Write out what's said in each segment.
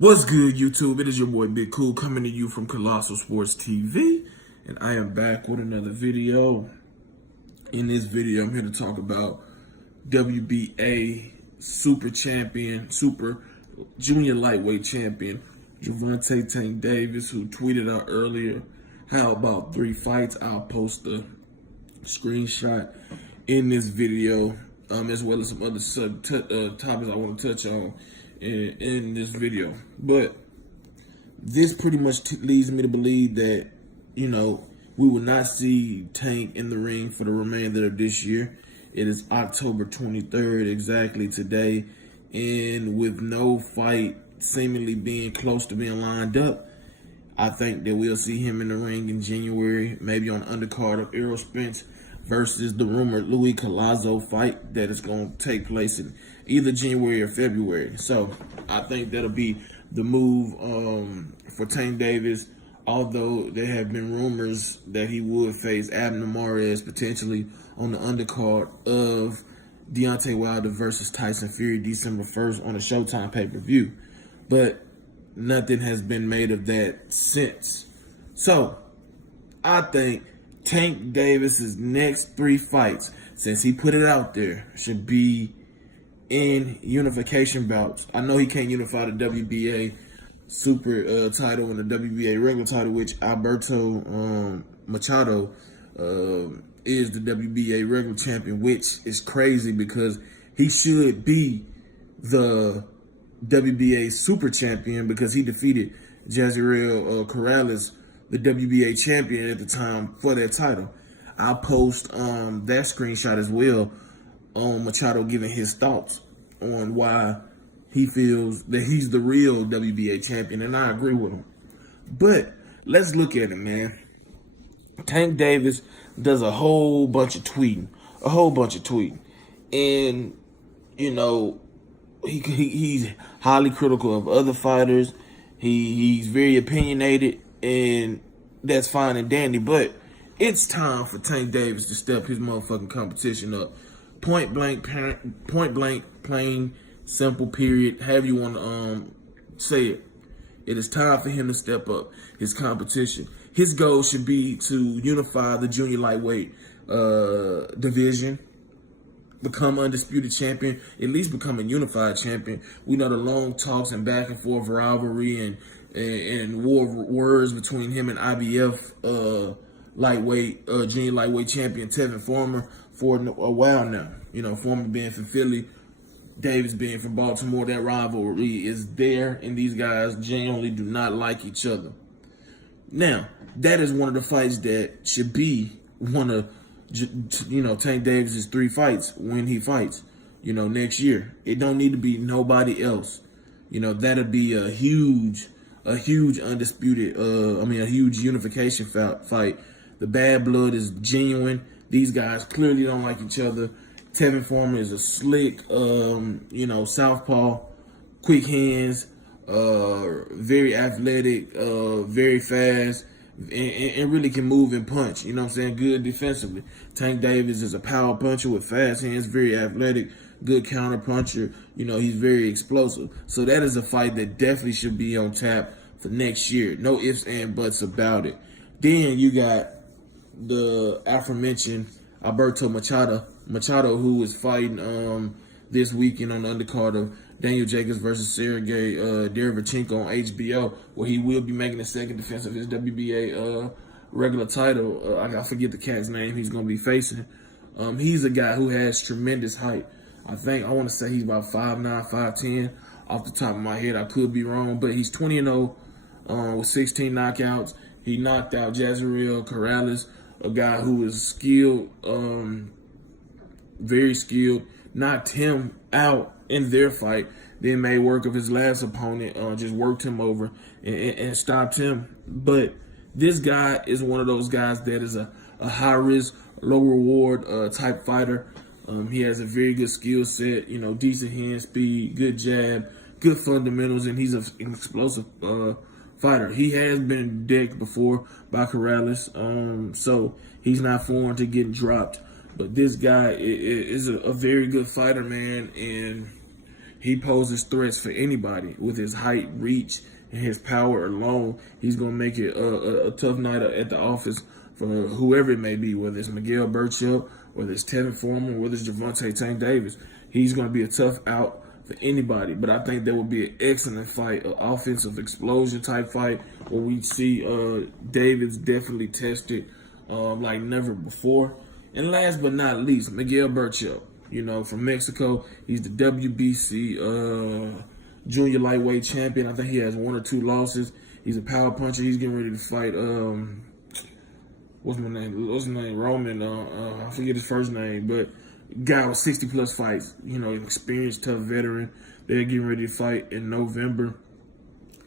What's good, YouTube? It is your boy Big Cool coming to you from Colossal Sports TV, and I am back with another video. In this video, I'm here to talk about WBA Super Junior Lightweight Champion, Gervonta Tank Davis, who tweeted out earlier, how about 3 fights? I'll post the screenshot in this video, as well as some other topics I want to touch on in this video. But this pretty much leads me to believe that, we will not see Tank in the ring for the remainder of this year. It is October 23rd, exactly today, and with no fight seemingly being close to being lined up, I think that we'll see him in the ring in January, maybe on the undercard of Errol Spence versus the rumored Louis Colossal fight that is going to take place in either January or February. So I think that'll be the move for Tank Davis, although there have been rumors that he would face Abner Mares potentially on the undercard of Deontay Wilder versus Tyson Fury December 1st on a Showtime pay-per-view. But nothing has been made of that since. So I think Tank Davis's next 3 fights, since he put it out there, should be in unification bouts. I know he can't unify the WBA super title and the WBA regular title, which Alberto Machado is the WBA regular champion, which is crazy because he should be the WBA super champion because he defeated Jazriel Corrales, the WBA champion at the time, for that title. I'll post that screenshot as well on Machado giving his thoughts on why he feels that he's the real WBA champion, and I agree with him. But let's look at it, man. Tank Davis does a whole bunch of tweeting, and he's highly critical of other fighters. He's very opinionated, and that's fine and dandy, but it's time for Tank Davis to step his motherfucking competition up. Point blank, plain, simple, period, however you want to say it. It is time for him to step up his competition. His goal should be to unify the junior lightweight division, become undisputed champion, at least become a unified champion. We know the long talks and back and forth rivalry and war of words between him and IBF junior lightweight champion Tevin Farmer for a while now. Farmer being from Philly, Davis being from Baltimore. That rivalry is there, and these guys genuinely do not like each other. Now, that is one of the fights that should be one of Tank Davis's 3 fights when he fights, next year. It don't need to be nobody else. That'll be a huge undisputed, a huge unification fight. The bad blood is genuine. These guys clearly don't like each other. Tevin Farmer is a slick, southpaw, quick hands, very athletic, very fast, and really can move and punch. Good defensively. Tank Davis is a power puncher with fast hands, very athletic, good counter puncher. He's very explosive. So that is a fight that definitely should be on tap for next year. No ifs and buts about it. Then you got the aforementioned Alberto Machado, who is fighting this weekend on the undercard of Daniel Jacobs versus Sergey Derevchenko on HBO, where he will be making the second defense of his WBA regular title. I forget the cat's name he's going to be facing. He's a guy who has tremendous height. I want to say he's about 5'9", 5'10". Off the top of my head, I could be wrong, but he's 20-0 with 16 knockouts. He knocked out Jazriel Corrales, a guy who is skilled, very skilled, knocked him out in their fight, then made work of his last opponent, just worked him over and stopped him. But this guy is one of those guys that is a high-risk, low-reward type fighter. He has a very good skill set, decent hand speed, good jab, good fundamentals, and he's an explosive fighter. He has been decked before by Corrales, so he's not foreign to getting dropped. But this guy is a very good fighter, man, and he poses threats for anybody with his height, reach, and his power alone. He's going to make it a tough night at the office for whoever it may be, whether it's Machado and Berchelt, whether it's Tevin Foreman, whether it's Gervonta Davis. He's going to be a tough out for anybody. But I think there will be an excellent fight, an offensive explosion type fight, where we see Davis definitely tested like never before. And last but not least, Machado and Berchelt. You know, from Mexico, he's the WBC junior lightweight champion. I think he has 1 or 2 losses. He's a power puncher. He's getting ready to fight. What's his name? Roman. I forget his first name, but guy with 60+ fights. You know, an experienced, tough veteran. They're getting ready to fight in November.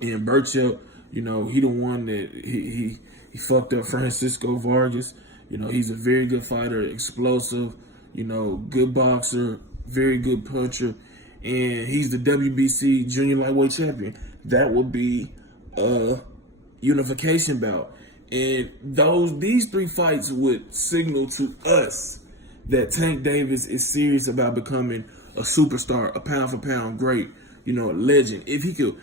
And Berchelt, you know, he the one that he fucked up Francisco Vargas. You know, he's a very good fighter, explosive. You know, good boxer, very good puncher, and he's the WBC junior lightweight champion. That would be a unification bout. And these 3 fights would signal to us that Tank Davis is serious about becoming a superstar, a pound-for-pound great, you know, a legend. If he could,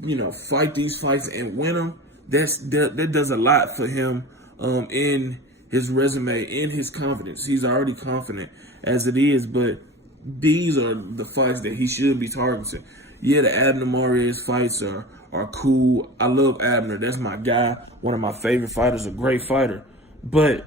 you know, fight these fights and win them, that does a lot for him in his resume, in his confidence. He's already confident as it is, but these are the fights that he should be targeting. Yeah, the Abner Mares fights are cool. I love Abner. That's my guy. One of my favorite fighters, a great fighter. But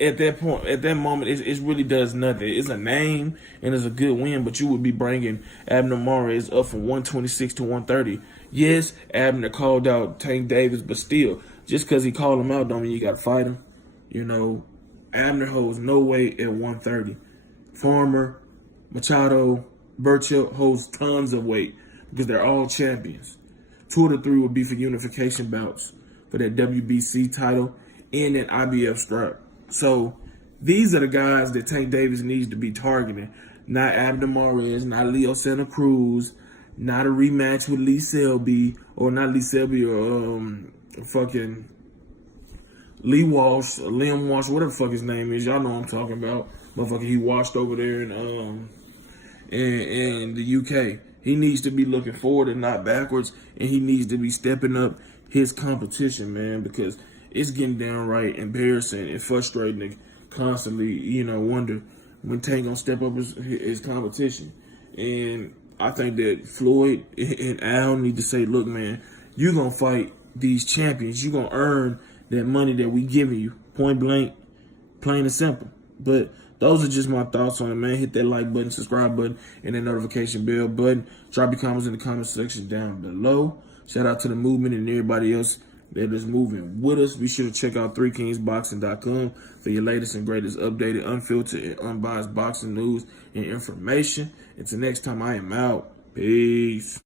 at that point, at that moment, it really does nothing. It's a name and it's a good win, but you would be bringing Abner Mares up from 126 to 130. Yes, Abner called out Tank Davis, but still, just because he called him out don't mean you got to fight him. You know, Abner holds no weight at 130. Farmer, Machado, Berchelt holds tons of weight because they're all champions. 2 of the 3 would be for unification bouts for that WBC title and that IBF strap. So these are the guys that Tank Davis needs to be targeting. Not Abner Mares, not Leo Santa Cruz, not a rematch with Lee Selby, or not Lee Selby, or fucking Lee Walsh, or Liam Walsh, whatever the fuck his name is. Y'all know what I'm talking about. Motherfucker, he washed over there in the UK. He needs to be looking forward and not backwards, and he needs to be stepping up his competition, man, because it's getting downright embarrassing and frustrating to constantly, you know, wonder when Tank gonna step up his competition. And I think that Floyd and Al need to say, look, man, you're gonna fight these champions. You're gonna earn that money that we giving you. Point blank, plain and simple. But those are just my thoughts on it, man. Hit that like button, subscribe button, and that notification bell button. Drop your comments in the comment section down below. Shout out to the movement and everybody else that is moving with us. Be sure to check out 3kingsboxing.com for your latest and greatest updated, unfiltered, and unbiased boxing news and information. Until next time, I am out. Peace.